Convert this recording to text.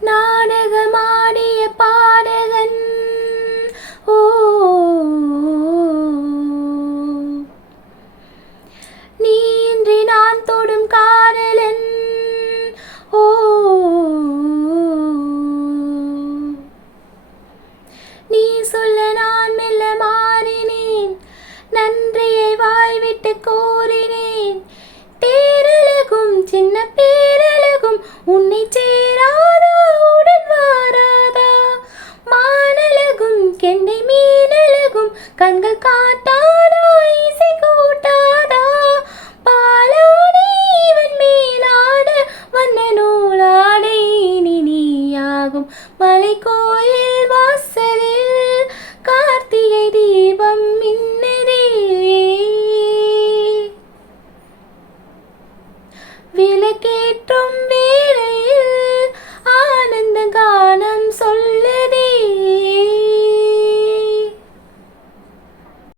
நாடகமாடிய பாடகன் ஓ நீன்றி நான் தொடும் காதலன் ஓ நீ சொல்ல நான் மெல்ல மாறினேன் நன்றியை வாய்விட்டு கோரினேன் பேரழகும் சின்ன பேரழகும் உன்னை சேராதா உடன் வாராதா மானழகும் கெண்டை மீனழகும் கண்கள் காட்டாதா இசை கூட்டாதா பாலாடை இவன் மேலாட வண்ண நூலாடை நீயாகும் மலை கோயில்